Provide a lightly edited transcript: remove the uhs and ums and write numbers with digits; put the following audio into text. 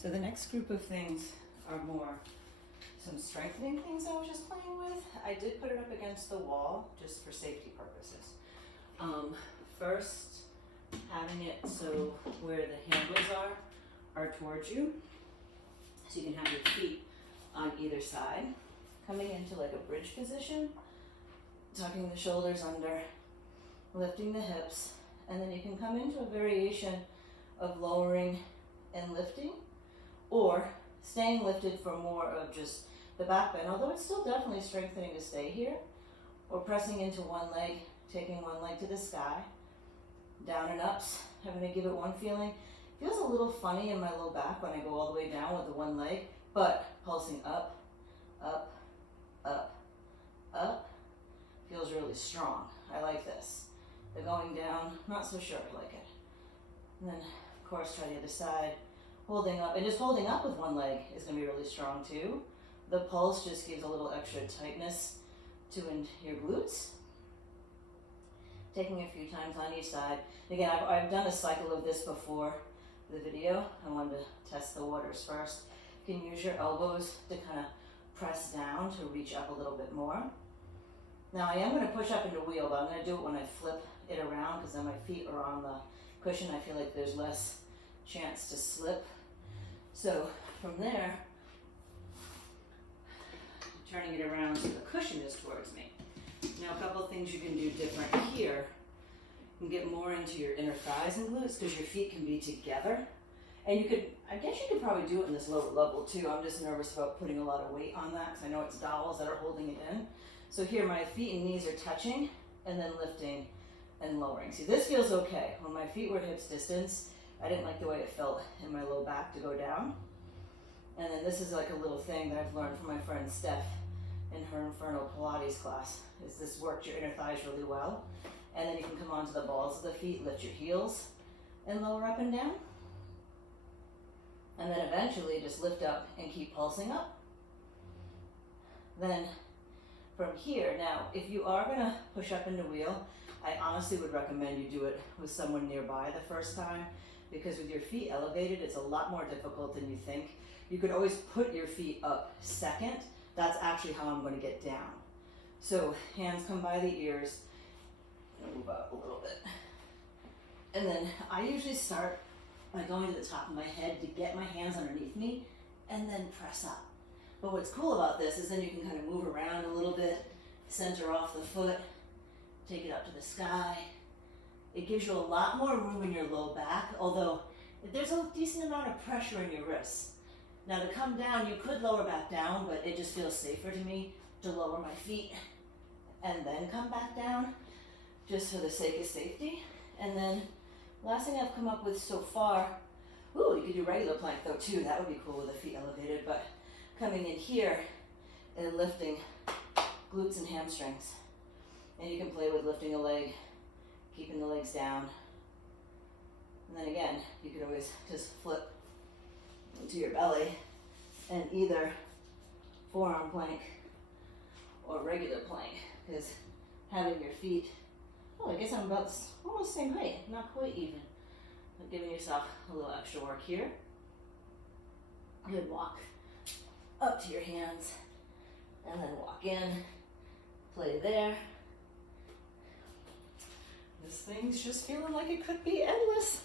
So the next group of things are more some strengthening things I was just playing with. I did put it up against the wall just for safety purposes. First, having it so where the handles are towards you. So you can have your feet on either side. Coming into like a bridge position, tucking the shoulders under, lifting the hips, and then you can come into a variation of lowering and lifting, or staying lifted for more of just the back bend, although it's still definitely strengthening to stay here, or pressing into one leg, taking one leg to the sky, down and ups, having to give it one feeling. Feels a little funny in my low back when I go all the way down with the one leg, but pulsing up, up, up, up, feels really strong. I like this. The going down, not so sure I like it. And then, of course, try the other side, holding up, and just holding up with one leg is gonna be really strong too. The pulse just gives a little extra tightness to your glutes. Taking a few times on each side. Again, I've done a cycle of this before the video. I wanted to test the waters first. You can use your elbows to kind of press down to reach up a little bit more. Now I am going to push up into wheel, but I'm going to do it when I flip it around because then my feet are on the cushion. I feel like there's less chance to slip. So from there, turning it around so the cushion is towards me. Now a couple of things you can do different here. You can get more into your inner thighs and glutes because your feet can be together. And I guess you could probably do it in this lower level too. I'm just nervous about putting a lot of weight on that because I know it's dowels that are holding it in. So here my feet and knees are touching and then lifting and lowering. See, this feels okay. When my feet were hips distance, I didn't like the way it felt in my low back to go down. And then this is like a little thing that I've learned from my friend Steph in her Inferno Pilates class, is this worked your inner thighs really well. And then you can come onto the balls of the feet, lift your heels, and lower up and down. And then eventually just lift up and keep pulsing up. Then from here, now, if you are gonna push up into wheel, I honestly would recommend you do it with someone nearby the first time, because with your feet elevated, it's a lot more difficult than you think. You could always put your feet up second. That's actually how I'm gonna get down. So hands come by the ears, move up a little bit. And then I usually start by going to the top of my head to get my hands underneath me and then press up. But what's cool about this is then you can kind of move around a little bit, center off the foot, take it up to the sky. It gives you a lot more room in your low back, although there's a decent amount of pressure in your wrists. Now to come down, you could lower back down, but it just feels safer to me to lower my feet and then come back down, just for the sake of safety. And then last thing I've come up with so far, you could do regular plank though too, that would be cool with the feet elevated, but coming in here and lifting glutes and hamstrings. And you can play with lifting a leg, keeping the legs down. And then again, you could always just flip into your belly and either forearm plank or regular plank, because having your feet, I guess I'm about almost the same height, not quite even, but giving yourself a little extra work here. Good walk up to your hands and then walk in, play there. This thing's just feeling like it could be endless.